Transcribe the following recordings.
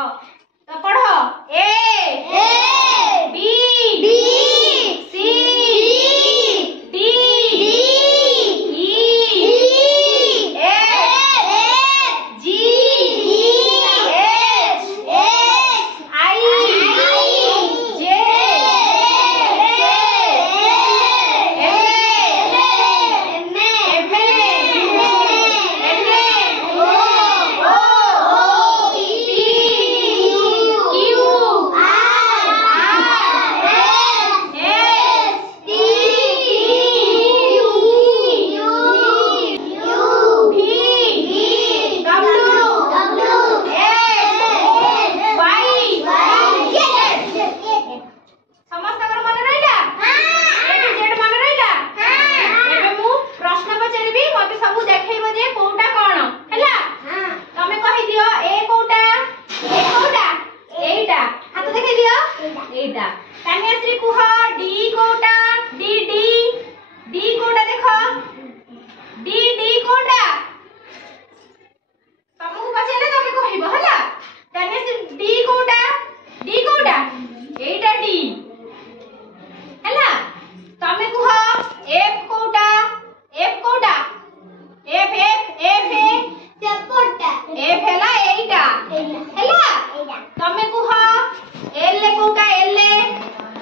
तो पढ़ो A B C D E F G H I J कन्याश्री कुह डी कोटा डी डी डी कोटा देखो डी डी कोटा तुमको पछले तमे कहइबो हला कन्याश्री डी कोटा एटा डी हला तमे कुह एफ कोटा एफ कोटा एफ हला एटा हला तमे कुह एल कोटा एल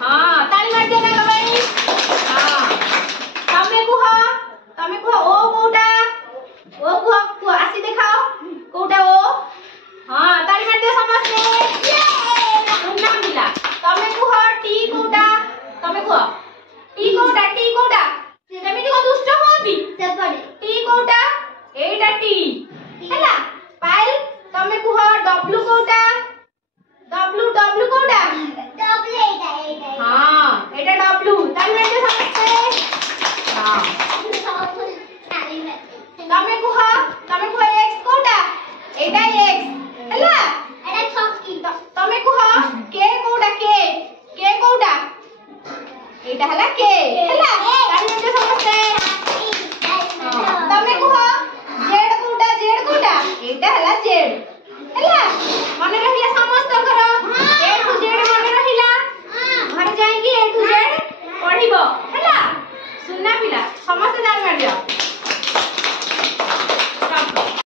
हां ताली मार देना गबाई हां तमे कुह ओ कोटा ओ कुह आसी देखाओ कोटा ओ हां ताली मार दे समझते नाम दिला तमे कुह टी कोटा टी कोटा केमिति को दुष्ट होबी सेपड़े टी कोटा एटा टी हला पाइल तमे कुह डब्ल्यू कोटा डब्ल्यू कोटा हां एटा डब्ल्यू ताली मार दे समझते हां तमे कुह एक्स कोटा एटा एक्स हला एटा छक्की तमे कुह के कोटा के कोटा एटा हला के हला ताली मार दे समझते तमे कुह जेड कोटा एटा हला जेड हला मने रहिला समस्त कर ए टू जेड मने रहिला घर जाई कि ए टू जेड पढ़िबो हला सुनना पिला समस्त जान मार दियो।